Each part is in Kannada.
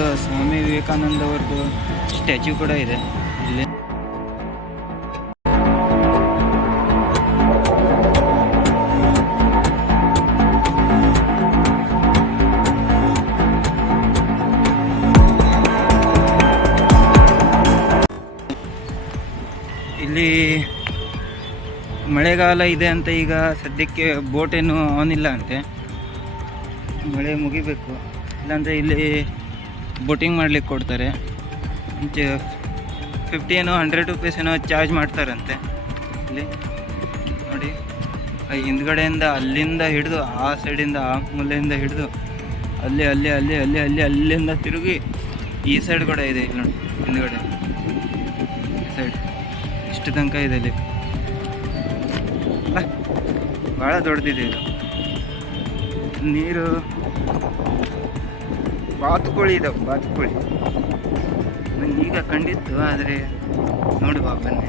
ಒಂದು ಸ್ವಾಮಿ ವಿವೇಕಾನಂದ ಅವ್ರದ್ದು ಸ್ಟ್ಯಾಚ್ಯೂ ಕೂಡ ಇದೆ ಇಲ್ಲಿ. ಇಲ್ಲಿ ಮಳೆಗಾಲ ಇದೆ ಅಂತ ಈಗ ಸದ್ಯಕ್ಕೆ ಬೋಟ್ ಏನು ಆನ್ ಇಲ್ಲ ಅಂತೆ, ಮಳೆ ಮುಗಿಬೇಕು, ಇಲ್ಲಾಂದರೆ ಇಲ್ಲಿ ಬೋಟಿಂಗ್ ಮಾಡ್ಲಿಕ್ಕೆ ಕೊಡ್ತಾರೆ. 50 ಏನೋ 100 ರೂಪೀಸ್ ಏನೋ ಚಾರ್ಜ್ ಮಾಡ್ತಾರಂತೆ. ಇಲ್ಲಿ ನೋಡಿ, ಹಿಂದ್ಗಡೆಯಿಂದ ಅಲ್ಲಿಂದ ಹಿಡಿದು ಆ ಸೈಡಿಂದ ಆ ಮೂಲೆಯಿಂದ ಹಿಡಿದು ಅಲ್ಲಿಂದ ತಿರುಗಿ ಈ ಸೈಡ್ ಕೂಡ ಇದೆ. ಇಲ್ಲಿ ನೋಡಿ ಹಿಂದ್ಗಡೆ ಈ ಸೈಡ್ ಇಷ್ಟು ತನಕ ಇದೆ. ಇಲ್ಲಿ ಭಾಳ ದೊಡ್ಡದಿದೆ ಇದು. ನೀರು ಬಾತುಕೋಳಿ ಇದಾವೆ, ಬಾತುಕೋಳಿ ನಂಗೆ ಈಗ ಕಂಡಿತ್ತು, ಆದರೆ ನೋಡುವ ಬನ್ನಿ,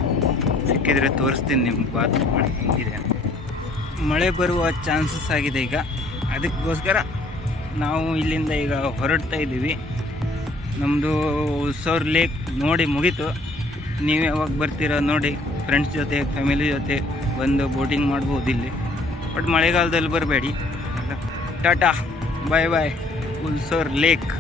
ಸಿಕ್ಕಿದರೆ ತೋರಿಸ್ತೀನಿ ನಿಮ್ಗೆ ಬಾತುಕೋಳಿ ಹೆಂಗಿದೆ. ಮಳೆ ಬರುವ ಚಾನ್ಸಸ್ ಆಗಿದೆ ಈಗ, ಅದಕ್ಕೋಸ್ಕರ ನಾವು ಇಲ್ಲಿಂದ ಈಗ ಹೊರಡ್ತಾ ಇದ್ದೀವಿ. ನಮ್ಮದು ಉತ್ಸವ್ರ ಲೇಕ್ ನೋಡಿ ಮುಗೀತು. ನೀವು ಯಾವಾಗ ಬರ್ತೀರಾ ನೋಡಿ, ಫ್ರೆಂಡ್ಸ್ ಜೊತೆ ಫ್ಯಾಮಿಲಿ ಜೊತೆ ಬಂದು ಬೋಟಿಂಗ್ ಮಾಡ್ಬೋದು ಇಲ್ಲಿ. ಬಟ್ ಮಳೆಗಾಲದಲ್ಲಿ ಬರಬೇಡಿ. ಟಾಟಾ, ಬಾಯ್ ಬಾಯ್, ಉಲ್ಸೋರ್ ಲೇಕ್.